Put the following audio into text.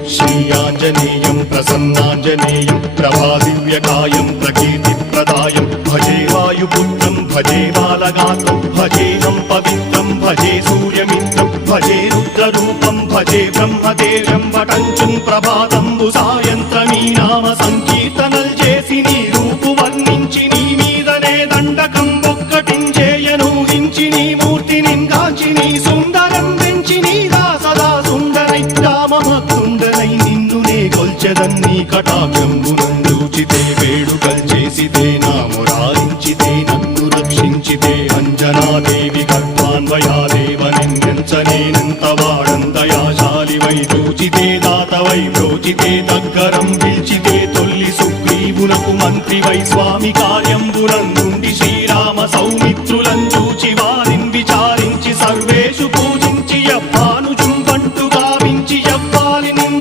श्रीयाञ्जनेयं प्रसन्नाञ्जनेयं प्रभादिव्यकायं प्रकीर्तिप्रदायं भजे वायुपुत्रं भजे बालगात्रं भजेऽहं पवित्रं भजे सूर्यमित्रं भजे रुद्ररूपं भजे ब्रह्मदेवं वटञ्चं प्रभाతంబు సాయంత్రమీ నామ సంకీర్తనల్ చేసి నీ రూపు వర్ణించి నీ మీదనే దండకం ఒక్కటించేయను హించి నీ మూర్తిని గాంచి నీ సుందరం పెంచి నీ సదా సుందరై రామభక్తుండనై నిన్నునే కొల్చెదన్ని కటాక్షంబునందూచితే వేడుకల్ చేసితే నా మురారించితే నన్ను రక్షించితే అంజనాదేవి గర్భాన్వయాదేవనెంచనేనంత వాడంతయాశాలివై చూచితే దాతవై బ్రోచితే దగ్గరం పిలిచితే తొల్లి సుగ్రీవునకు మంత్రివై స్వామి కార్యంబునందు